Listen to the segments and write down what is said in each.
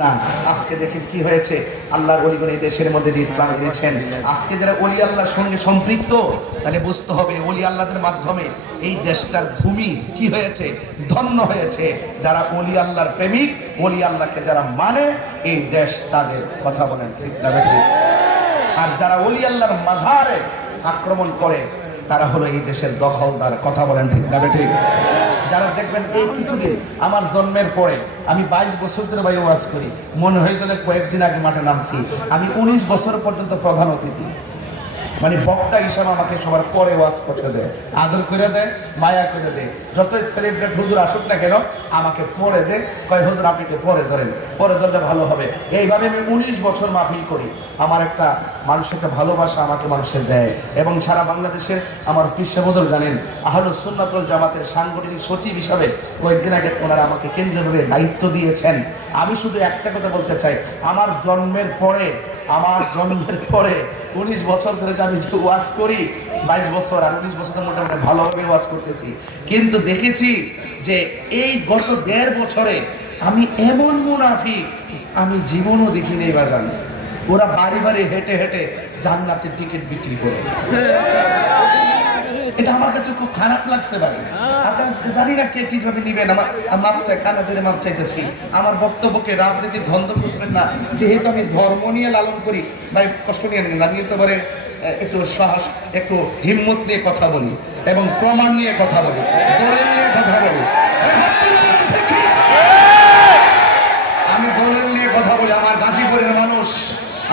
না। আজকে দেখেন কি হয়েছে, আল্লাহর ওলিগণ এই দেশের মধ্যে যে ইসলাম এনেছেন, আজকে যারা ওলি আল্লাহর সঙ্গে সম্পৃক্ত, তাহলে বুঝতে হবে ওলি আল্লাহদের মাধ্যমে এই দেশটার ভূমি কি হয়েছে, ধন্য হয়েছে। যারা ওলি আল্লাহর প্রেমিক, ওলি আল্লাহকে যারা মানে, এই দেশ তাদের। কথা বলেন ঠিক না ঠিক? আর যারা ওলি আল্লাহর মাজারে আক্রমণ করে, তারা হলো এই দেশের দখলদার। কথা বলেন ঠিক না ঠিক? যারা দেখবেন এই কিছুদিন আমার জন্মের পরে, আমি 22 বছর ধরে ভাই ওয়াজ করি, মনে হয়েছিল কয়েকদিন আগে মাঠে নামছি। আমি 19 বছর পর্যন্ত প্রধান অতিথি, মানে বক্তা হিসাবে আমাকে সবার পরে ওয়াজ করতে দেয়, আদর করে দেয়, মায়া করে দেয়। যতই সেলিব্রেট হুজুর আসুক না কেন, আমাকে পরে দেয়, কয় হুজুর আপনি তো পরে ধরেন, পরে ধরলে ভালো হবে। এইভাবে আমি 19 বছর মাহফিল করি। আমার একটা মানুষের ভালোবাসা আমাকে মানুষের দেয়। এবং সারা বাংলাদেশের আমার পীর হুজুর জানেন, আহলুস সুন্নাত ওয়াল জামাতের সাংগঠনিক সচিব হিসাবে কয়েকদিন আগে ওনারা আমাকে কেন্দ্রীয়ভাবে দায়িত্ব দিয়েছেন। আমি শুধু একটা কথা বলতে চাই, আমার জন্মের পরে 19 বছর ধরে আমি যে ওয়াজ করি, 22 বছর আর 19 বছর মোটামুটি ভালোভাবে ওয়াজ করতেছি, কিন্তু দেখেছি যে এই গত 1.5 বছরে আমি এমন মুনাফিক আমি জীবনও দেখিনি। বাজান, ওরা বাড়ি বাড়ি হেঁটে হেঁটে জান্নাতের টিকিট বিক্রি করে। এটা আমার কাছে খুব খারাপ লাগছে ভাই। আপনারা জানি না কে কিভাবে নিবেন, আমার মাপ চাই, কানা ধরে মাপ চাইতেছি। আমার বক্তব্যকে রাজনীতির ধন্দ বুঝবেন না, যেহেতু আমি ধর্ম নিয়ে লালন করি ভাই, কষ্ট নিয়ে নেবেন। আমি তো পারে একটু সাহস, একটু হিম্মত নিয়ে কথা বলি এবং প্রমাণ নিয়ে কথা বলি, দলিল নিয়ে কথা বলি। আমি দলিল নিয়ে কথা বলি। আমার গাজীপুরের মানুষ,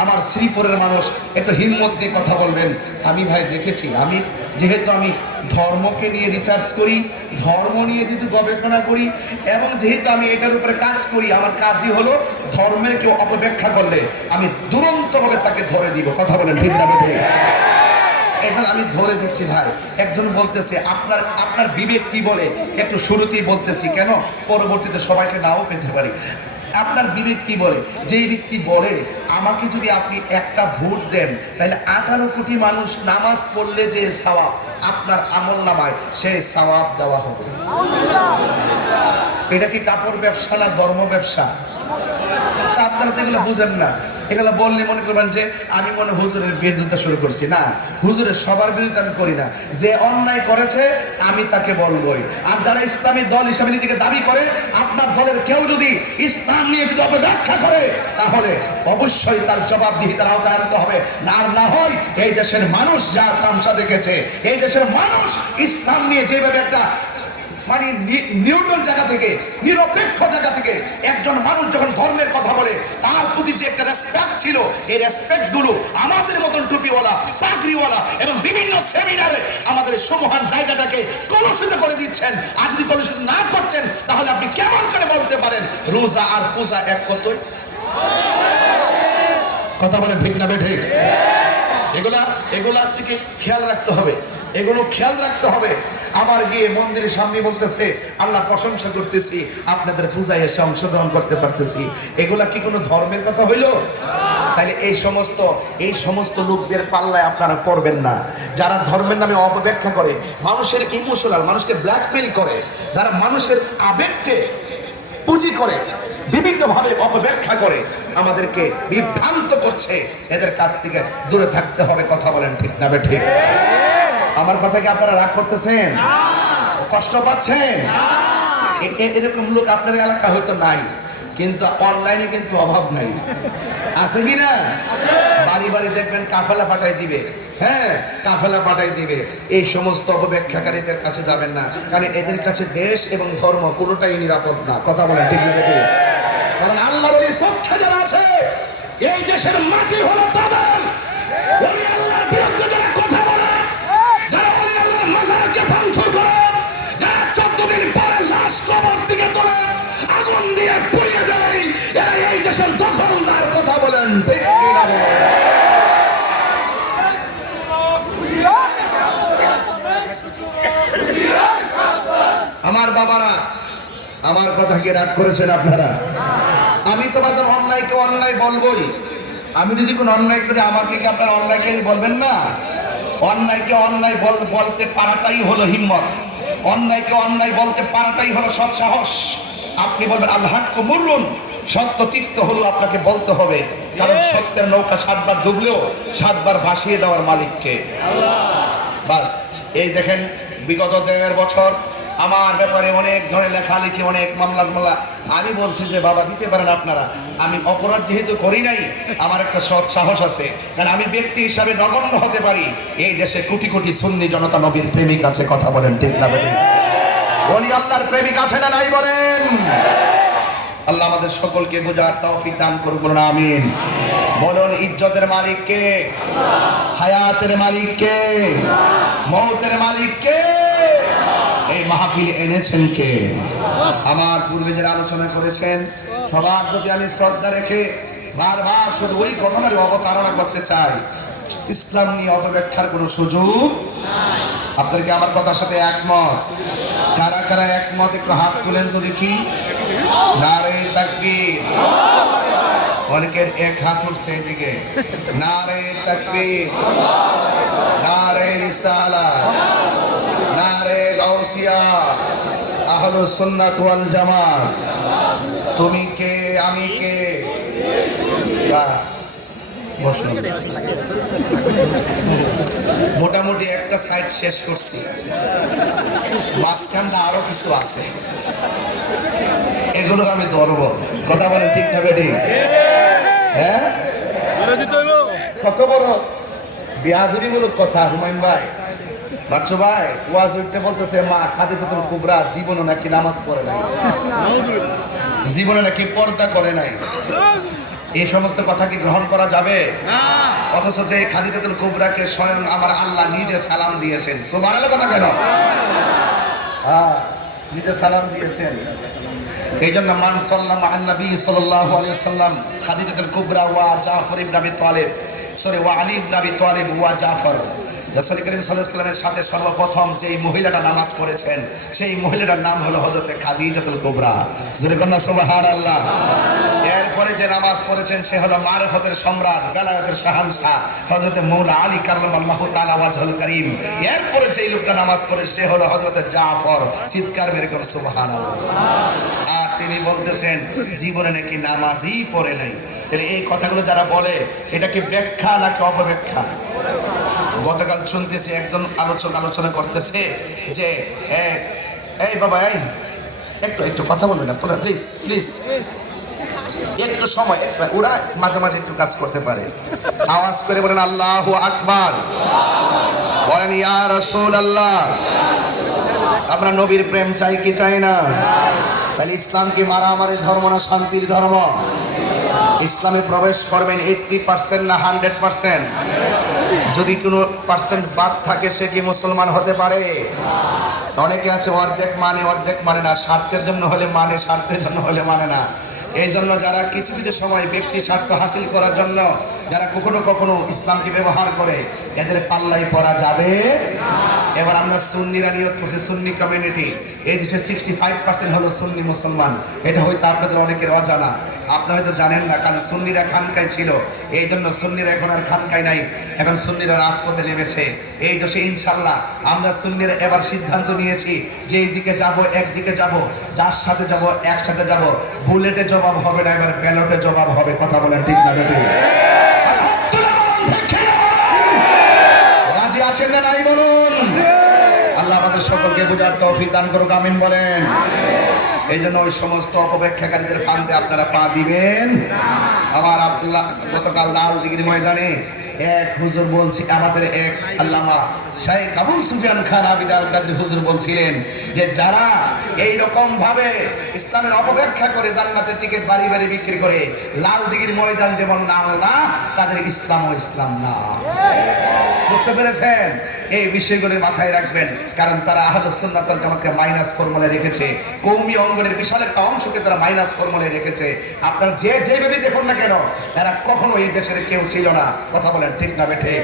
আমার শ্রীপুরের মানুষ একটু হিম্মত দিয়ে কথা বলবেন। আমি ভাই দেখেছি, আমি যেহেতু আমি ধর্মকে নিয়ে রিসার্চ করি, ধর্ম নিয়ে যেহেতু গবেষণা করি, এবং যেহেতু আমি এটার উপরে কাজ করি, আমার কাজই হলো ধর্মের কেউ অপব্যাখ্যা করলে আমি দুরন্তভাবে তাকে ধরে দিব। কথা বলেন ঠিক না ঠিক? এখন আমি ধরে দিচ্ছি ভাই। একজন বলতেছে আপনার বিবেক কি বলে, একটু শুরুতেই বলতেছি, কেন পরবর্তীতে সবাইকে নাও পেতে পারি। আপনার বিবেক কি বলে? যেই ব্যক্তি বলে আমাকে যদি আপনি একটা ভোট দেন, তাহলে 18 কোটি মানুষ নামাজ পড়লে যে সওয়াব আপনার আমল নামায়, সেই সওয়াব দেওয়া হবে। এটা কি কাপড় ব্যবসা না ধর্ম ব্যবসা? আপনারা তো এগুলো বুঝেন না। এগুলো বললে মনে করবেন যে আমি মনে হুজুরের বিরোধিতা শুরু করছি। না, হুজুরের সবার বিরোধিতা আমি করি না। যে অন্যায় করেছে আমি তাকে বলবই। আর যারা ইসলামী দল হিসাবে নিজেকে দাবি করে, আপনার দলের কেউ যদি ইসলাম নিয়ে যদি অপব্যাখ্যা করে, তাহলে অবশ্যই তার জবাবদিহিতার আওতায় আনতে হবে। আর না হয় এই দেশের মানুষ যা তামসা দেখেছে, এই দেশের মানুষ ইসলাম নিয়ে যেভাবে একটা মানে নিউট্রাল জায়গা থেকে, নিরপেক্ষ জায়গা থেকে একজন মানুষ যখন ধর্মের কথা বলে, তার প্রতি যে একটা রেসপেক্ট ছিল, এই রেসপেক্ট গুলো আমাদের মতন টুপিওয়ালা, পাগড়িওয়ালা এবং বিভিন্ন সেমিনারে আমাদের সমহান জায়গাটাকে কলুষিত করে দিচ্ছেন। আর যদি কলুষিত না করতেন, তাহলে আপনি কেমন করে বলতে পারেন রোজা আর পূজা এক কতই? কথা বলে ঠিক না ঠিক? এগুলা থেকে খেয়াল রাখতে হবে, এগুলো খেয়াল রাখতে হবে। আবার গিয়ে মন্দিরের সামনে বলতেছে আল্লাহ প্রশংসা করতেছি, আপনাদের পূজায় এসে অংশগ্রহণ করতে পারতেছি। এগুলা কি কোনো ধর্মের কথা হইল? তাহলে এই সমস্ত লোকদের পাল্লায় আপনারা পড়বেন না, যারা ধর্মের নামে অপব্যাখ্যা করে, মানুষের ইমোশনাল, মানুষকে ব্ল্যাকমেইল করে, যারা মানুষের আবেগকে পুঁজি করে, বিভিন্নভাবে অপব্যাখ্যা করে, আমাদেরকে বিভ্রান্ত করছে। এদের কাছ থেকে দূরে থাকতে হবে। কথা বলেন ঠিক না ঠিক? আমার কথা কি আপনারা রাগ করতেছেন, কষ্ট পাচ্ছেন? এরকম লোক আপনার এলাকা হয়তো নাই, কিন্তু অনলাইনে কিন্তু অভাব নাই, আছে কি না? বাড়ি বাড়ি দেখবেন কাফেলা পাঠাই দিবে। হ্যাঁ, কাফেলা পাঠাই দিবে। এই সমস্ত অপব্যাখ্যাকারীদের কাছে যাবেন না, কারণ এদের কাছে দেশ এবং ধর্ম কোনোটাই নিরাপদ না। কথা বলেন ঠিক না ঠিক? কারণ আল্লাহর ওলির পক্ষে যারা আছে, এই দেশের মাটি হলো তাদের। ওলি আল্লাহর বিরুদ্ধে যারা কথা বলে, যারা ওলি আল্লাহর মাজারকে ভাঙচুর করে, যারা 14 দিন পরে লাশ কবর থেকে তোলে, আগুন দিয়ে পুড়িয়ে দেয়, এরা এই দেশের দখলদার। কথা বলেন ঠিক কিনা বলেন? আমার বাবারা, আমার কথা কি রাগ করেছেন আপনারা? আমি তো বাজার অন্যায়কে অন্যায় বলবই। আমি যদি কোনো অন্যায় করি, আমাকে কি আপনারা অন্যায়কারী বলবেন না? অন্যায়কে অন্যায় বলতে পারাটাই হলো হিম্মত, অন্যায়কে অন্যায় বলতে পারাটাই হলো সৎ সাহস। আপনি বলবেন আল হাক্কু মুররুন, সত্য তিক্ত হলেও আপনাকে বলতে হবে, কারণ সত্যের নৌকা 7 বার ডুবলেও 7 বার ভাসিয়ে দেওয়ার মালিককে বাস। এই দেখেন বিগত 1.5 বছর আমার ব্যাপারে অনেক ধরনের লেখালেখি, অনেক মামলা। আমি বলছি যে বাবা দিতে পারেন আপনারা, আমি অপরাধ যেহেতু করি নাই, আমার একটা সৎ সাহস আছে, কারণ আমি ব্যক্তি হিসাবে নগণ্য হতে পারি। এই দেশে কোটি কোটি সুন্নি জনতা নবীর প্রেমিক আছে, কথা বলেন ঠিক না বলেন? ওলি আল্লাহর প্রেমিক আছে না নাই বলেন? আল্লাহ আমাদের সকলকে বোঝার তৌফিক দান করুন, বলুন আমিন। বলুন ইজ্জতের মালিক কে? হায়াতের মালিক কে? মওতের মালিক কে? এই মাহফিল এনেছেন কে? আমার পূর্বে যারা আলোচনা করেছেন সবার প্রতি আমি শ্রদ্ধা রেখে বারবার শুধু ওই ঘটনারই অবতারণা করতে চাই, ইসলাম নিয়ে অপব্যাখ্যার কোনো সুযোগ। আপনাদেরকে আমার কথার সাথে একমত? কারা কারা একমত একটু হাত তুলেন তো দেখি। নারে তাকবীর। অনেকের এক হাত উঠছে এদিকে। নারে তাকবীর, নারে রিসালাত, নারে গাউসিয়া, আহলুস সুন্নাত ওয়াল জামাত। তুমি কে, আমি কে, বাস বসুন। মোটামুটি একটা সাইড শেষ করছি, মাঝখানটা আরো কিছু আছে, এগুলো আমি ধরবো। কথা বলেন ঠিক না বেঠিক? হ্যাঁ, কত বড় বিয়াদুরিমূলক কথা। হুমায়ুন ভাই, বাচ্চু ভাই ওয়াজ উঠতে বলতেছে মা খাদিজাতুল কুবরা জীবনে নাকি নামাজ পড়ে নাই, জীবনে নাকি পর্দা করে নাই। এই সমস্ত কথা কি গ্রহণ করা যাবে? অথচ যে খাদিজাতুল কুবরাকে স্বয়ং আমার আল্লাহ নিজে সালাম দিয়েছেন। সুবহানাল্লাহ কথা কেন? হ্যাঁ, নিজে সালাম দিয়েছেন। এই জন্য মান সাল্লাল্লাহু আলাইহি নবী সাল্লাল্লাহু আলাইহি ওয়াসাল্লাম খাদিজাতুল কুবরা ওয়া জাফর ইবনে আবি তালিব, ওয়া আলী ইবনে আবি তালিব ওয়া জাফর, রাসূল করিম সাল্লাল্লাহু আলাইহি ওয়াসাল্লামের সাথে সর্বপ্রথম যেই মহিলাটা নামাজ পড়েছেন সেই মহিলাটার নাম হলো হযরত খাদিজাতুল কুবরা। জোরে কন্যা সুবহানাল্লাহ। এরপরে যে নামাজ পড়েছেন সে হলো মারিফতের সম্রাট, বেলায়েতের শাহানশাহ হযরত মাওলা আলী কাররামাল্লাহু তাআলা ওয়াজহুল কারীম। এরপরে যেই লোকটা নামাজ পড়ে সে হলো হযরত জাফর। চিৎকার মেরে কোন সুবহানাল্লাহ। আর তিনি বলতেছেন জীবনে নাকি নামাজই পড়ে নাই। তাহলে এই কথাগুলো যারা বলে এটা কি ব্যাখ্যা নাকি অপব্যাখ্যা? গতকাল শুনতেছি একজন আলোচনা করতেছে যে এই বাবা এই একটু কথা বলবেন না প্লিজ প্লিজ, একটু সময়, ওরা মাঝে মাঝে একটু কাজ করতে পারে। আওয়াজ করে বলেন আল্লাহু আকবার, বলেন ইয়া রাসূলুল্লাহ। আমরা নবীর প্রেম চাই কি চাই না? তাহলে ইসলাম কি মারামারির ধর্ম না শান্তির ধর্ম? ইসলামে প্রবেশ করবেন 80% না 100%? যদি কোনো পার্সেন্ট বাদ থাকে সে কি মুসলমান হতে পারে? অনেকে আছে অর্ধেক মানে না, স্বার্থের জন্য হলে মানে, স্বার্থের জন্য হলে মানে না। এই জন্য যারা কিছু কিছু সময় ব্যক্তি স্বার্থ হাসিল করার জন্য যারা কখনো ইসলামকে ব্যবহার করে এদের পাল্লাই পড়া যাবে। এবার আমরা সুন্নিরা নিয়ত করছি, সুন্নি কমিউনিটি এই দেশে 65% হলো সুন্নি মুসলমান। এটা হয়তো আপনাদের অনেকের অজানা, আপনারা হয়তো জানেন না, কারণ সুন্নিরা খানকায় ছিল, এই জন্য সুন্নিরা এখন আর খানকায় নাই, এখন সুন্নিরা রাজপথে নেমেছে। এই দেশে ইনশাল্লাহ আমরা সুন্নিরা এবার সিদ্ধান্ত নিয়েছি যে এইদিকে যাব, একদিকে যাব, যার সাথে যাব একসাথে যাব। বুলেটে জবাব হবে না, এবার ব্যালটে জবাব হবে। কথা বলেন ঠিক না বেঠিক? রাজি আছেন না নাই বলুন? আল্লাহ আমাদের সকলকে বুঝার তৌফিক দান করুক, আমিন বলেন। এই জন্য ওই সমস্ত অপব্যাখ্যাকারীদের ফান্দে আপনারা পা দিবেন। আমার আব্দুল্লাহ গতকাল লাল দিঘির ময়দানে এক হুজুর বলছি, আমাদের এক আল্লামা শাইখ আবু সুফিয়ান খান আবিদ আল কাদরি হুজুর বলছিলেন যে যারা এই রকম ভাবে ইসলামের অপব্যাখ্যা করে জান্নাতের টিকিট বাড়ি বাড়ি বিক্রি করে, লাল দিঘির ময়দান যেমন নাম না, তাদের ইসলামও ইসলাম না। বুঝতে পেরেছেন? এই বিষয়গুলো মাথায় রাখবেন, কারণ তারা আহলুস সুন্নাত ওয়াল জামাতকে মাইনাস ফর্মুলায় রেখেছে। কওমি অঙ্গনের বিশাল একটা অংশকে তারা মাইনাস ফর্মুলায় রেখেছে। আপনারা যেভাবে দেখুন না কেন, এরা কখনো এই দেশের কেউ ছিল না। কথা বলেন ঠিক না বেঠিক?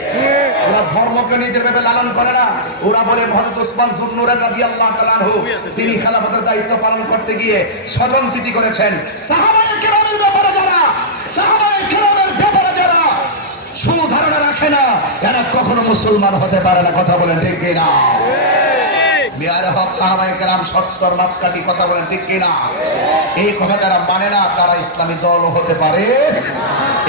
ওরা ধর্মকে নিজের ভেবে লালন করে না। ওরা বলে হযরত ওসমান যুন্নুরাইন রাদিয়াল্লাহু তাআলা আনহু তিনি খেলাফতের দায়িত্ব পালন করতে গিয়ে স্বজনপ্রীতি করেছেন। সাহাবায়ে কেরামের ব্যাপারে যারা, সাহাবায়ে কেরামের ব্যাপারে যারা সুধারণা রাখে না, এরা কখনো মুসলমান হতে পারে না। কথা বলেন ঠিক না? মিয়ারে হক সাহাবায়ে কেরাম 70 মাপকাঠি কথা বলেন ঠিক কিনা? এই কথা যারা মানে না তারা ইসলামী দলও হতে পারে।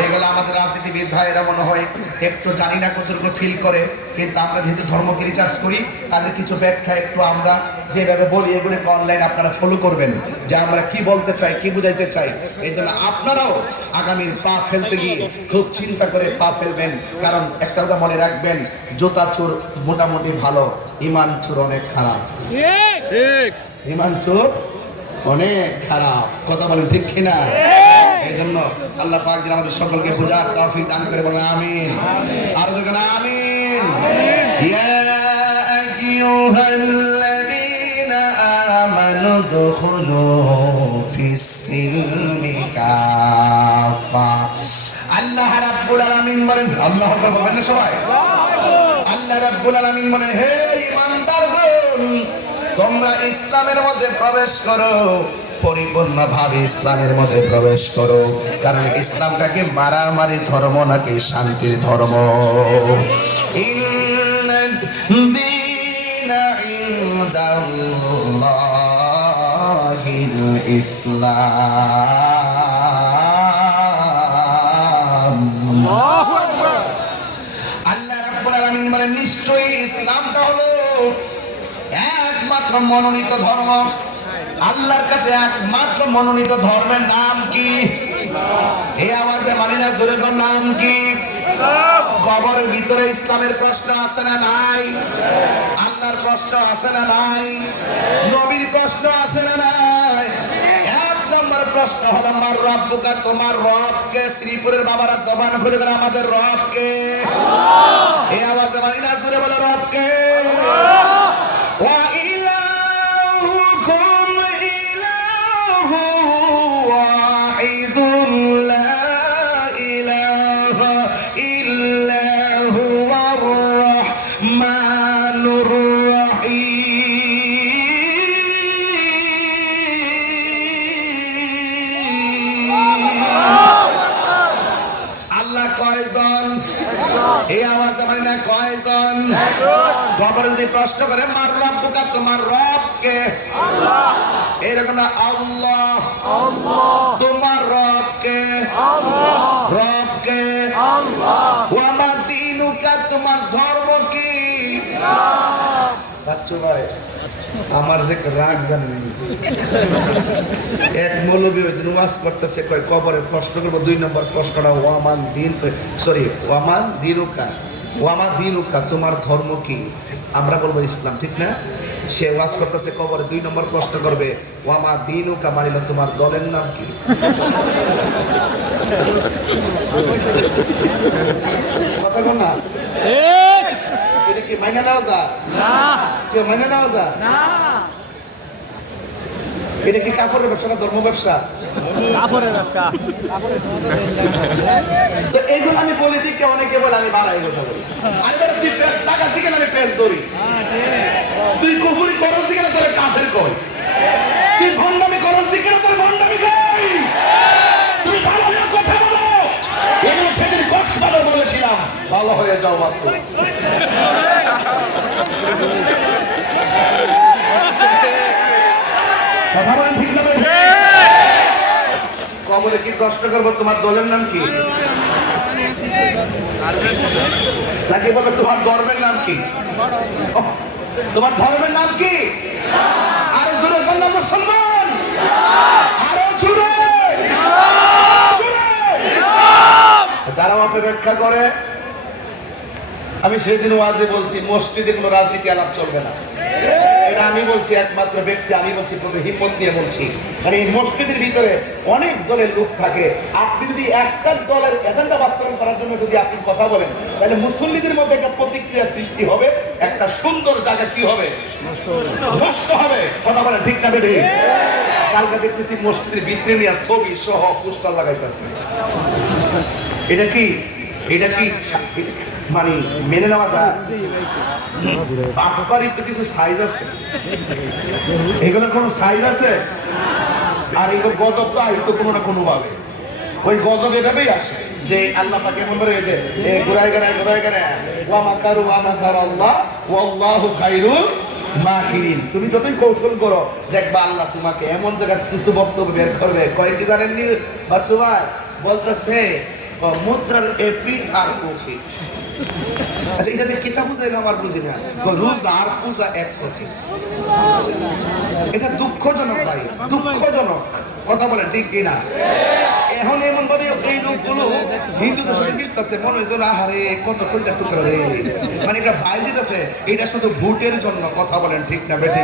এগুলো আমাদের রাজনীতিবিদ ভাইয়েরা মনে হয় একটু জানি না কতটুকু ফিল করে, কিন্তু আমরা যেহেতু ধর্মকে রিসার্চ করি তাদের কিছু ব্যাখ্যা একটু আমরা যেভাবে বলি এগুলোকে অনলাইন আপনারা ফলো করবেন যে আমরা কি বলতে চাই, কি বুঝাইতে চাই। এই জন্য আপনারাও আগামীর পা ফেলতে গিয়ে খুব চিন্তা করে পা ফেলবেন, কারণ একটা কথা মনে রাখবেন, জুতা চোর মোটামুটি ভালো, ইমান চোর অনেক খারাপ। ইমান চোর অনেক খারাপ, কথা বলেন ঠিক কিনা? এই জন্য আল্লাহ পাক যেন আমাদের সকলকে বুঝার তৌফিক দান করে, বলেন আমিন। আর যখন আমিন। ইয়া আইয়ুহাল্লাযীনা আমানু দুখুলু ফিস-সিলমি কাফা। আল্লাহ রাব্বুল আলামিন বলেন, আল্লাহু আকবার বলেন না সবাই? আল্লাহ রাব্বুল আলামিন বলেন, হে ঈমানদারগণ, তোমরা ইসলামের মধ্যে প্রবেশ করো, পরিপূর্ণভাবে ইসলামের মধ্যে প্রবেশ করো। কারণ ইসলামটাকে মারামারি ধর্ম নাকি শান্তির ধর্ম? ইন্নাদ-দীনা ইনদাল্লাহিল ইসলাম। আল্লাহু আকবার। আল্লাহ রাব্বুল আলামিন বলেন, নিশ্চয়ই ইসলামটা হলো একমাত্র মনোনীত ধর্ম। আল্লাহর কাছে একমাত্র মনোনীত ধর্মের নাম কি? এই আওয়াজে মানি না, জোরে কোন নাম কি? কবরের ভিতরে ইসলামের প্রশ্ন আছে না নাই? আল্লাহর প্রশ্ন আছে না নাই? নবীর প্রশ্ন আছে না নাই? এক নম্বর প্রশ্ন হলো মার রব্বুকা, তোমার রব কে? শ্রীপুরের বাবারা জবান খুলে বলে আমাদের রব কে? এই আওয়াজে মানি না, জোরে বলে রব কে? এই আওয়াজ মানে না কয়জন? কবরে যদি প্রশ্ন করে মার রব্বুকা, তোমার রব কে? আল্লাহ। এরকম না, আল্লাহ। আল্লাহ। তোমার রব কে? আল্লাহ। রব কে? আল্লাহ। ওয়া মা দীনুকা, তোমার ধর্ম কি? ইসলাম। বাচ্চু ভাই আমার যে রাগ জানেন, এক মৌলবী ওই দিন ওয়াজ করতেছে, কয় কবরের প্রশ্ন করবো। 2 নম্বর প্রশ্নটা ওয়ামান দিনুকা, ওয়ামান দিনুকা, তোমার ধর্ম কি? আমরা বলবো ইসলাম, ঠিক না? সে ওয়াজ করতেছে, কবরে 2 নম্বর প্রশ্ন করবে, ওয়ামা দিনুকা মানিল, তোমার দলের নাম কি? কথা বল না, এটা কি মাইনা নেওয়া যায়? না। কেউ মাইনা নেওয়া যায় না। এটা কি কাপড়ের ব্যবসা না ধর্ম ব্যবসা? কাপড়ের ব্যবসা। তো এইগুলো আমি বলি দিকে অনেকে বলে আমি বাড়াই কথা বলি। আমি বলি তুই পেস লাগার দিকে আমি পেস ধরি, তুই কুফরি করস দিকে না তোর কাফের কই, তুই ভণ্ডামি করস দিকে না তোর ভণ্ডামি কই, তুমি ভালো হয়ে কথা বলো। এগুলো সেদিন কক্সবাজার বলেছিলাম, ভালো হয়ে যাও বাস্তব। কথা বলেন ঠিক না? কবরে কি প্রশ্ন করবো তোমার দলের নাম কি, নাকি বলবো তোমার ধর্মের নাম কি? তোমার ধর্মের নাম কি? আরো জোরে বলনা মুসলমান, আরো জোরে। যারা অপেক্ষা করে, আমি সেদিন ওয়াজে বলছি মসজিদে কোনো রাজনীতি আলাপ চলবে না। এটা আমি বলছি একমাত্র ব্যক্তি, আমি বলছি হিম্মত দিয়ে বলছি, কারণ এই মসজিদের ভিতরে অনেক দলের লোক থাকে। আপনি যদি একটা দলের এজেন্ডা বাস্তবায়ন করার জন্য যদি আপনি কথা বলেন, তাহলে মুসল্লিদের মধ্যে একটা প্রতিক্রিয়া সৃষ্টি হবে, একটা সুন্দর জায়গা কি হবে, নষ্ট হবে। কথা বলেন ঠিক না বেঠি? কালকে দেখতেছি মসজিদের ভিতরে নিয়ে ছবি সহ পোস্টার লাগাইতেছে। এটা কি, এটা কি মানে মেনে নেওয়া যায়? আপনারই তো কিছু সাইজ আছে, এগুলোর কোনো সাইজ আছে। আর এগুলো গজব তো আইতো কোনো না কোনো ভাবে, ওই গজব এভাবেই আসে যে আল্লাহ পাকে মনে করে ঘুরাই গেড়ায় ওয়া মাকারু ওয়া মাকার আল্লাহ ওয়াল্লাহু খায়রুল মাকিরিন। তুমি যতই কৌশল করো দেখবা আল্লাহ তোমাকে এমন জায়গায় কিছু বক্তব্য বের করবে। কয়েকটি জানেননি বাচ্চু ভাই বলতেছে মুদ্রার এপিট আর কোফিট। আচ্ছা এটাতে কিতাব বুঝাইলো আমার বুঝি না। রোজা আর পূজা এক কোটি। এটা দুঃখজনক ভাই, দুঃখজনক কথা বলে ঠিক কিনা? এখন এমন ভাবে এই লোকগুলো হিন্দুদের সাথে মিশতেছে, মনে হয় যেন আহারে কত কোনটা টুকরা রে, মানে এটা বাইর দিতেছে। এটা শুধু ভোটের জন্য, কথা বলেন ঠিক না বেটি?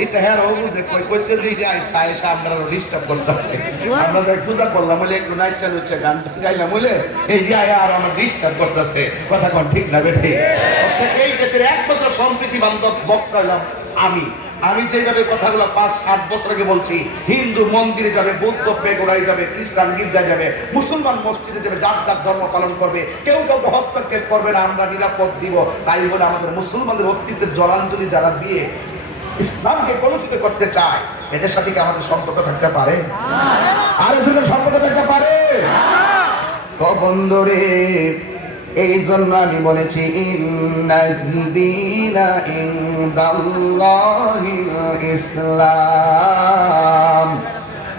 এইটা হ্যাঁ ও বুঝে কই করতে যে এটা আইসা আইসা আমরা ডিস্টার্ব করতেছে। আমরা যাই পূজা করলাম বলে একটু নাচা নুচা গান গাইলাম বলে এই গায়ে আর আমরা ডিস্টার্ব করতেছে, কথা কোন ঠিক না বেটি? এই দেশের একমাত্র সম্প্রীতি বান্ধব বক্তা হলাম আমি। আমি যেভাবে কথাগুলো 5-7 বছর আগে বলছি, হিন্দু মন্দিরে যাবে, বৌদ্ধ পেগোড়ায় যাবে, খ্রিস্টান গির্জায় যাবে, মুসলমান মসজিদে যাবে, যার যার ধর্ম পালন করবে, কেউ কাউকে হস্তক্ষেপ করবে না, আমরা নিরাপদ দিব। তাই বলে আমাদের মুসলমানদের অস্তিত্বের জলাঞ্জলি যারা দিয়ে ইসলামকে কলুষিত করতে চায়, এদের সাথে কি আমাদের সম্পর্ক থাকতে পারে? আর এদের সম্পর্ক থাকতে পারে? বন্ধুরে, এই জন্য আমি বলেছি ইসলাম।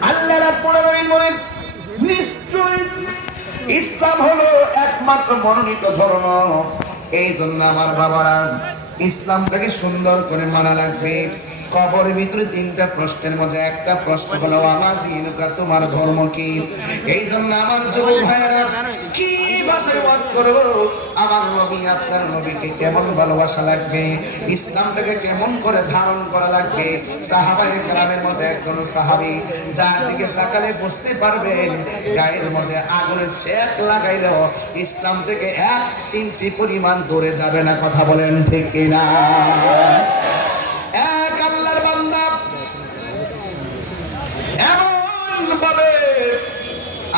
আল্লাহ রাব্বুল আলামিন বলেন নিশ্চয় ইসলাম হলো একমাত্র মনোনীত ধর্ম। এই জন্য আমার বাবারা ইসলামটাকে সুন্দর করে মানা লাগবে। কবরের ভিতরে 3টা প্রশ্নের মধ্যে একটা প্রশ্ন হলো আমার দিনকা, তোমার ধর্ম কি? এই জন্য আমার যুবক ভাইয়েরা কি ভাষায় ওয়াজ করব? আমার নবী, আপনার নবীকে কেমন ভালোবাসা লাগবে, ইসলামটাকে কেমন করে ধারণ করা লাগবে। সাহাবায়ে কেরামের মধ্যে একজন সাহাবী, যার দিকে তাকালে বুঝতে পারবেন গায়ের মধ্যে আগুনের চেক লাগাইলেও ইসলাম থেকে 1 ইঞ্চি পরিমাণ দূরে যাবে না, কথা বলেন ঠিক কিনা? এক আল্লাহর বান্দা এমন ভাবে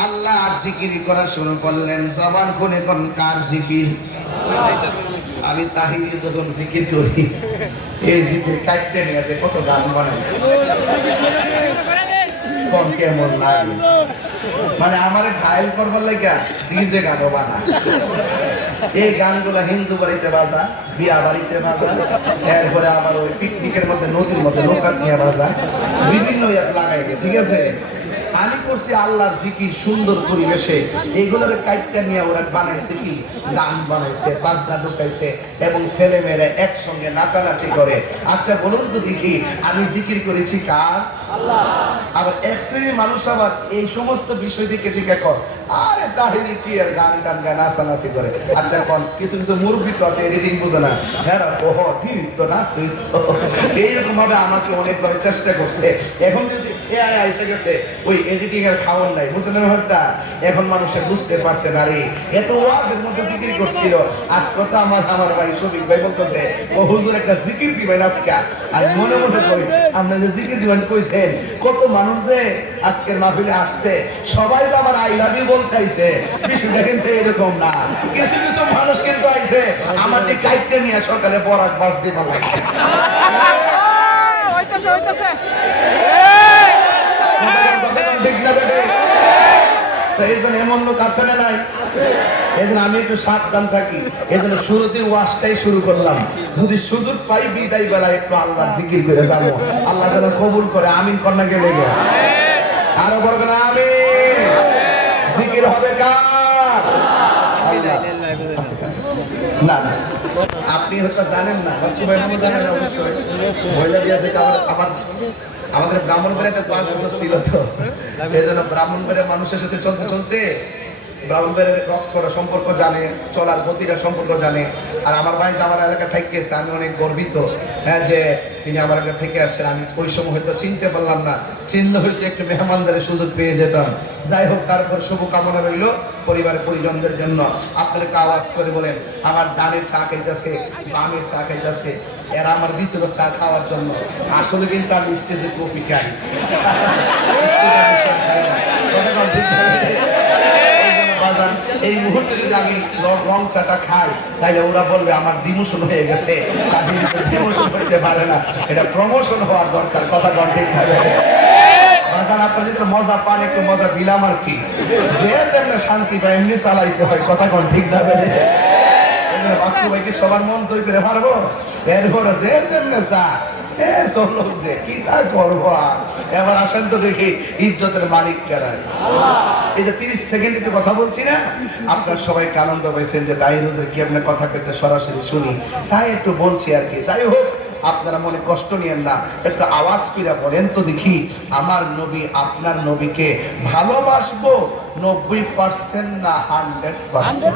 আল্লাহ জিকির করা শুরু করলেন, জবান খুলে কোন কার জিকির? আমি তাহিরি যখন জিকির করি, এই জিকির কাটতে নিয়েছে, কত গান বানাইছে, কোন কেমন লাগে, মানে আমার ঘায়ল করবার লাগা ডিজে গানও বানায়। এই গানগুলা হিন্দু বাড়িতে বাজা, বিয়া বাড়িতে বাজা, এরপরে আবার ওই পিকনিকের মধ্যে নদীর মধ্যে নৌকা নিয়ে বাজা, বিভিন্ন লাগাই গে, ঠিক আছে? আমি করছি আল্লাহর জিকির সুন্দর পরিবেশে, এইগুলোর কাইটটা নিয়ে ওরা বানাইছে কি গান বানাইছে, বাজনা ঢুকাইছে এবং ছেলে মেয়েরা একসঙ্গে নাচানাচি করে। আচ্ছা বলুন তো দেখি, আমি জিকির করেছি কার? আল্লাহ। আবার এক শ্রেণীর মানুষ আবার এই সমস্ত বিষয় দিকে দিকে কর, আরে তাহিরি কি আর গান টান গান নাচানাচি করে। আচ্ছা এখন কিছু কিছু মুরব্বী তো আছে এডিটিং বোঝে না, হ্যাঁ ওহ ঠিক তো নাচ তো, এইরকম ভাবে আমাকে অনেকভাবে চেষ্টা করছে। এখন যদি এআই এসে গেছে, ওই এডিটিং এর খাওয়ার নাই, বুঝছেন ব্যাপারটা? এখন মানুষে বুঝতে পারছে না রে, এত ওয়াজের মধ্যে জিকির করছিল। আজ কথা আমার ভাই শফিক ভাই বলতেছে, ও হুজুর একটা জিকির দিবেন আজকে। আর মনে মনে করি আপনি যে জিকির দিবেন কইছেন, কত মানুষ যে আজকের মাহফিলে আসছে, সবাই তো আমার আই লাভ ইউ বলতে আইছে। বিষয়টা কিন্তু এরকম না, কিছু কিছু মানুষ কিন্তু আইছে আমার দিকে কাইটতে নিয়ে সকালে বরাক বাদ দিবা লাগে। এমন লোক আছে না নাই? এজন্য আমি একটু সাবধান থাকি, এজন্য শুরুতে ওয়াজটাই শুরু করলাম। যদি সুযোগ পাই বিদায় বেলা একটু আল্লাহর জিকির করে যাবো, আল্লাহ যেন কবুল করে। আমিন কন্যা গেলে গো আরো বড় করে আমিন। জিকির হবে কার? না না আপনি হয়তো জানেন না, জানেন অবশ্যই। মহিলা দিয়েছে আবার আমাদের ব্রাহ্মণবাড়িয়াতে 5 বছর ছিল, তো এই জন্য ব্রাহ্মণবাড়িয়া মানুষের সাথে চলতে চলতে ব্রাহ্মণবাড়িয়ার রক্তটা সম্পর্ক জানে, চলার গতিটা সম্পর্ক জানে। আর আমার ভাই যে আমার এলাকা থেকে, আমি অনেক গর্বিত, হ্যাঁ, যে তিনি আমার এলাকা থেকে আসছেন। আমি ওই সময় হয়তো চিনতে পারলাম না, চিনলে হয়তো একটু মেহমানদারের সুযোগ পেয়ে যেতাম। যাই হোক, তারপর শুভকামনা রইল পরিবার পরিজনদের জন্য। আপনাদেরকে আওয়াজ করে বলেন, আমার ডানের চা খাইতেছে, বামের চা খাইতেছে, এরা আমার দিছিল চা খাওয়ার জন্য। আসলে কিন্তু আমি স্টেজে কফি খাই, স্টেজে আমি চা খাই না, কথা কোন ঠিক না? এই মুহূর্তে যদি আমি রং চাটা খাই, তাহলে ওরা বলবে আমার ডিমোশন হয়ে গেছে। ডিমোশন হইতে পারে না, এটা প্রমোশন হওয়ার দরকার, কথা কোন ঠিক ভাবে? আপনার যদি মজা পান, একটু মজা দিলাম আর কি, যে তেমনি শান্তি পায় এমনি চালাইতে হয়, কথা কোন ঠিক ভাবে? বাচ্চু ভাইকে সবার মন জয় করে পারবো? এরপরে যে যেমনে চা চলো দে কি তা করবো। এবার আসেন তো দেখি ইজ্জতের মালিক কেনা। এই যে 30 সেকেন্ড একটু কথা বলছি না, আপনার সবাইকে আনন্দ পেয়েছেন যে তাই রোজের কি আপনার কথা কেটে সরাসরি শুনি, তাই একটু বলছি আর কি। যাই হোক, আপনারা মনে কষ্ট নিয়েন না, একটু আওয়াজ করে বলেন তো দেখি, আমার নবী আপনার নবীকে ভালোবাসবো 90% না 100%?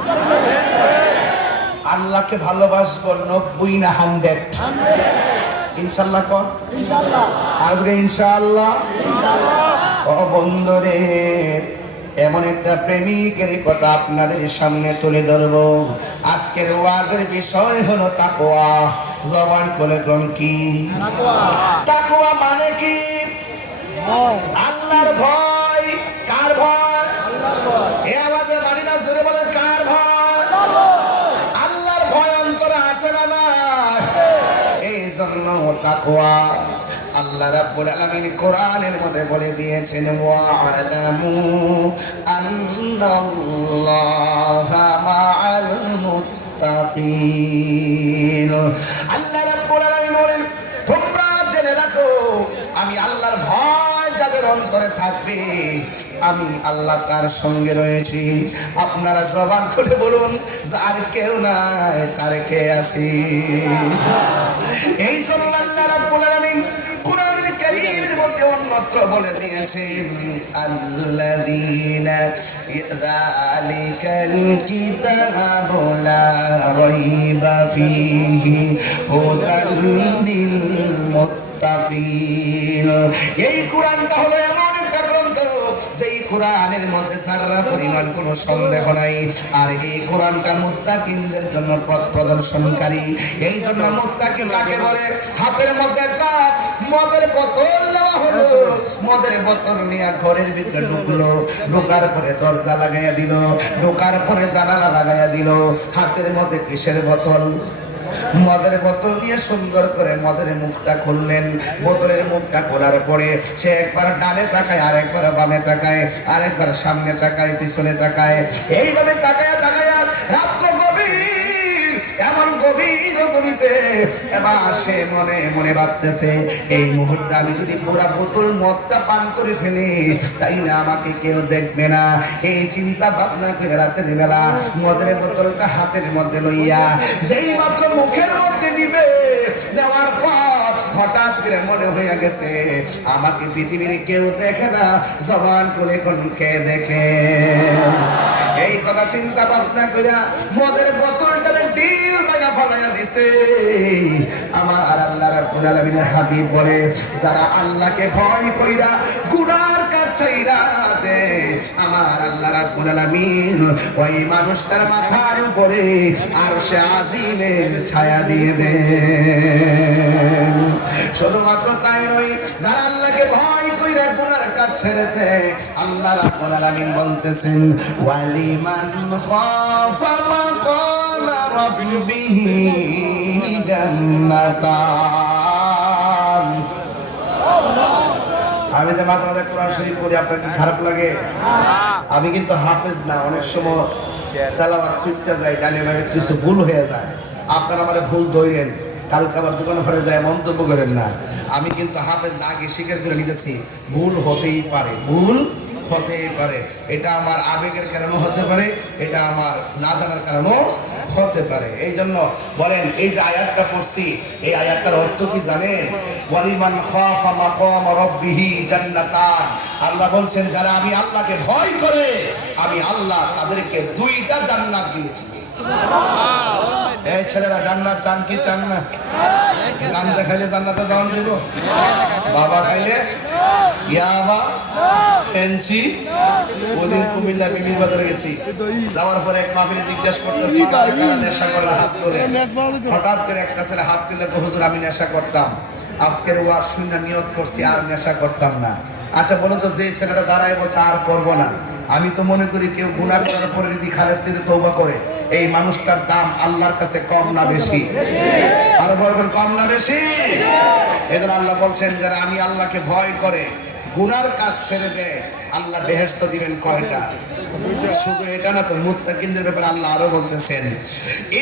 আল্লাহকে ভালোবাসবো 90 না 100? ইনশাআল্লাহ কর, আজকে ইনশাআল্লাহ। ও বন্ধুরে, এমন একটা প্রেমিকের কথা আপনাদের সামনে তুলে ধরবো। আজকের ওয়াজের বিষয় হলো তাকওয়া। জবান খুলে কোন কি তাকওয়া মানে কি? আল্লাহর ভয়। কার ভয়? এ আওয়াজে বাড়ি না, জোরে বলেন কার ভয়? আল্লাহর ভয় অন্তরে আছে না না? এই জন্য তাকওয়া আল্লাহ রাব্বুল আলামিন কোরআনের মধ্যে বলে দিয়েছেন, ওয়া'লামু আন্নাল্লাহা মা'আল মুত্তাকিন। আল্লাহ রাব্বুল আলামিন বলেন, তোমরা জেনে রাখো আমি আল্লাহর ভয় যাদের অন্তরে থাকবে, আমি আল্লাহ তার সঙ্গে রয়েছি। আপনারা জবান খুলে বলুন, যার কেউ নাই তার কে আছি। এই জন্য আল্লাহ রাব্বুল আলামিন কোরআনুল কারীমের মধ্যে অন্যত্র বলে দিয়েছেন, আল্লাযীনা যালিকাল কিতাবু লা রাইবা ফীহি হুদাল লিল মুত্তাকিন। এই কোরআনটা হলো এমন একটা গ্রন্থ যেই কোরআনের মধ্যে যারা পরিমাণ কোনো সন্দেহ নাই। আর এই কোরআনটা মুত্তাকিনদের জন্য পথ প্রদর্শনকারী। এই জন্য মুত্তাকিন কাকে বলে? হাতের মধ্যে একটা মদের বোতল নেওয়া হলো, মদের বোতল নিয়ে ঘরের ভিতরে ঢুকলো, ঢোকার পরে দরজা লাগাইয়া দিল, ঢোকার পরে জানালা লাগাইয়া দিল। হাতের মধ্যে কিসের বোতল? মদের বোতল নিয়ে সুন্দর করে মদের মুখটা খুললেন। বোতলের মুখটা খোলার পরে সে একবার ডানে তাকায়, আর একবার বামে তাকায়, আর একবার সামনে তাকায়, পিছনে তাকায়। এইভাবে তাকায় তাকায় রাত্র গভীর, এমন গভীর রজনীতে এবার সে মনে মনে ভাবতেছে, এই মুহূর্তে আমি যদি পুরা বোতল মদটা পান করে ফেলি তাইলে আমাকে কেউ দেখবে না। এই চিন্তা ভাবনা করে রাতের বেলা মদের বোতলটা হাতের মধ্যে লইয়া যেই মাত্র মুখের মধ্যে নিবে, নেওয়ার পর হঠাৎ করে মনে হইয়া গেছে আমাকে পৃথিবীর কেউ দেখে না, জবান করে কোন কে দেখে। এই কথা চিন্তা ভাবনা করে মদের বোতলটারে ডিল মাইরা ফালাইয়া দিছে। আমার আল্লাহ রাব্বুল আলামিনের হাবিব বলে, যারা আল্লাহকে ভয় কইরা গুনার কাজ ছাইরা দে, আমার আল্লাহ রাব্বুল আলামিন ওই মানুষটার মাথার উপরে আরশে আজিমের ছায়া দিয়ে দেন। শুধুমাত্র তাই নয়, যারা আল্লাহকে ভয় কইরা গুনার কাজ ছেড়ে দেয়, আল্লাহ রাব্বুল আলামিন বলতেছেন, ওয়ালিমান খাফা মাকামা রাব্বিহি জান্নাতান। আমি যে মাঝে মাঝে কোরআন শরীফ পড়ি, আপনার কি খারাপ লাগে? আমি কিন্তু হাফেজ না, অনেক সময় তেলাওয়াত ছুটতে যায়, ডানে বামে কিছু ভুল হয়ে যায়। আপনারা আমারে ভুল ধরেন, কালকে আবার দোকানে ঘরে যায় মন্তব্য করেন না। আমি কিন্তু হাফেজ না, আগে স্বীকার করে নিতেছি ভুল হতেই পারে, ভুল হতেই পারে। এটা আমার আবেগের কারণও হতে পারে, এটা আমার না জানার কারণও হতে পারে। এই জন্য বলেন, এই যে আয়াতটা পড়ছি, এই আয়াতটার অর্থ কি জানেন? ওয়ালিমান খাফা মাকাম রাব্বিহি জান্নাতান। আল্লাহ বলছেন, যারা আমি আল্লাহকে ভয় করে, আমি আল্লাহ তাদেরকে 2টা জান্নাত দিয়েছি। এই ছেলেরা জান্নাত চান কি চান না? গাঞ্জা খাইলে জান্নাতে যাওয়ান দিব? বাবা খাইলে ইয়াবা, ফেন্সি। ওদিন কুমিল্লা বিবির বাজারে গেছি, যাওয়ার পরে এক মাহফিলে জিজ্ঞেস করতেছি কারা নেশা করে, হাত তোলে। হঠাৎ করে একটা ছেলে হাত তুলে, হুজুর আমি নেশা করতাম, আজকের ওয়াজ শুনে নিয়ত করছি আর নেশা করতাম না। আচ্ছা বলুন তো, যে ছেলেটা দাঁড়ায় বলছে আর করবো না, আমি তো মনে করি কেউ গুনাহ করার পরে যদি খালেস থেকে তওবা করে, এই মানুষটার দাম আল্লাহর কাছে কম না বেশি? আর বলবেন কম না বেশি? এজন্য আল্লাহ বলছেন, যারা আমি আল্লাহকে ভয় করে গুনার কাজ ছেড়ে দেয়, আল্লাহ বেহেশত দিবেন কয়টা? শুধু এটা না তো, মুত্তাকিনদের ব্যাপারে আল্লাহ আরো বলতেছেন,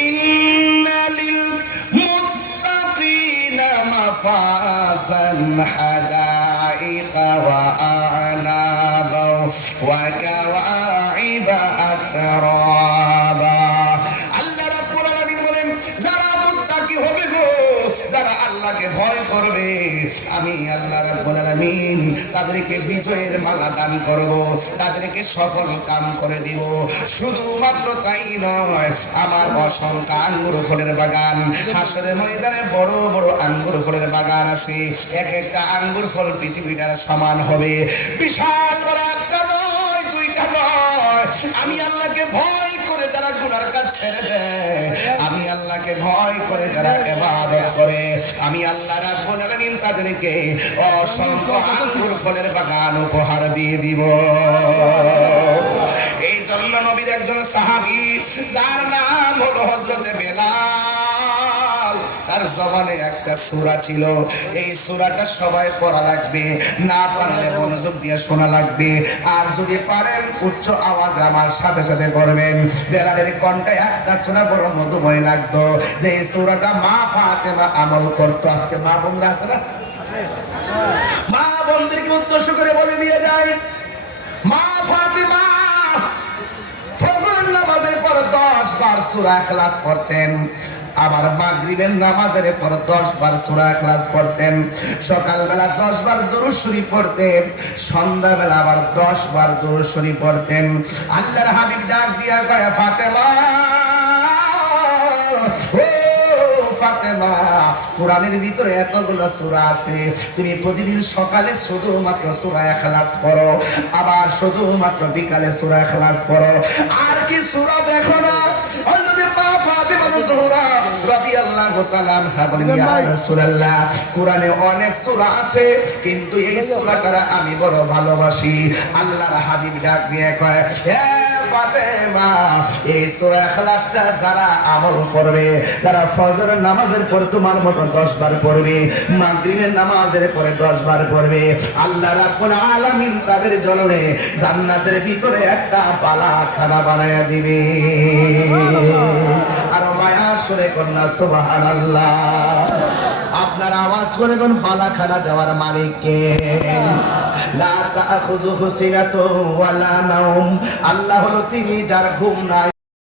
ইন্নালিল মুত্তাকিনা মাফাজান হাদাইকা ওয়া আ'নাবা ওয়া কাওয়াইবা আতরাবা। আল্লাহ রাব্বুল আলামিন বলেন, যারা মুত্তাকি হবে গো, যারা আল্লাহকে ভয় করবে, আমি আল্লাহ রাব্বুল আলামিন তাদেরকে বিজয়ের মালা দান করব, তাদেরকে সফল কাম করে দিব। শুধুমাত্র তাই নয়, আমার অসংখ্য আঙ্গুর ফলের বাগান, হাসরের ময়দানে বড় বড় আঙ্গুর ফলের বাগান আছে, এক একটা আঙ্গুর ফল পৃথিবীটার সমান হবে। বিশাল বড় একটা নয়, দুইটা নয়, আমি আল্লাহকে ভয় করে যারা গুনার কাজ ছেড়ে দেয়, আমি আল্লাহকে ভয় করে যারা ইবাদত করে, আমি আল্লাহ রাব্বুল আলামিন তাদেরকে অসংখ্য আঙ্গুর ফলের বাগান উপহার দিয়ে দিব। এই জন্য নবীর একজন সাহাবী, যার নাম হলো হযরতে বেলাল, তার জবানে একটা সূরা ছিল, এই সূরাটা সবাই পড়া লাগবে, না পারলে মনোযোগ দিয়ে শোনা লাগবে, আর যদি পারেন উচ্চ আওয়াজে আমার সাথে সাথে পড়বেন। বেলালের কণ্ঠে একটা সূরা বড় মধুময় লাগতো, যে এই সূরাটা মা ফাতেমা আমল করতো। আজকে মা বোনরা আছে না, মা বোনদেরকে উদ্দেশ্য করে বলে দিয়ে যায়, মা ফাতেমা ফজরের নামাজের পর 10 বার সূরা ইখলাস পড়তেন, আবার মাগরিবের নামাজের পর 10 বার সূরা ইখলাস পড়তেন, সকালবেলা 10 বার দুরূদ শরীফ পড়তেন, সন্ধ্যাবেলা আবার 10 বার দুরূদ শরীফ পড়তেন। আল্লাহর হাবিব ডাক দিয়া কয়, ফাতেমা, ও ফাতেমা, কোরআনের ভিতরে এতগুলো সূরা আছে, তুমি প্রতিদিন সকালে শুধুমাত্র সূরা ইখলাস পড়ো, আবার শুধুমাত্র বিকালে সূরা ইখলাস পড়ো, আর কি সূরা দেখো না? হযরত ফাতেমা জোহরা রাদিয়াল্লাহু তাআলা আনহা বলেন, ইয়া রাসূলুল্লাহ, কোরআনে অনেক সূরা আছে, কিন্তু এই সূরাটা আমি বড় ভালোবাসি। আল্লাহর হাবিব ডাক দিয়ে কয়, হে ফাতেমা, এই সূরা ইখলাসটা যারা আমল করবে, যারা ফজরের নামাজের পর তোমার মতো 10 বার পড়বে, মাগরিবের নামাজের পরে 10 বার পড়বে, আল্লাহ রাব্বুল আলামিন তাদের জন্য জান্নাতের ভিতরে একটা বালাখানা বানায়া দিবে। আর মায়া সুরে কন্যা সুবহানাল্লাহ। আপনার আওয়াজ করে কোন বালাখানা দেওয়ার মালিক কে? লা তাখুযুহু সিনাতুন ওয়ালা নাওম, আল্লাহ হলো তিনি যার ঘুম নাই।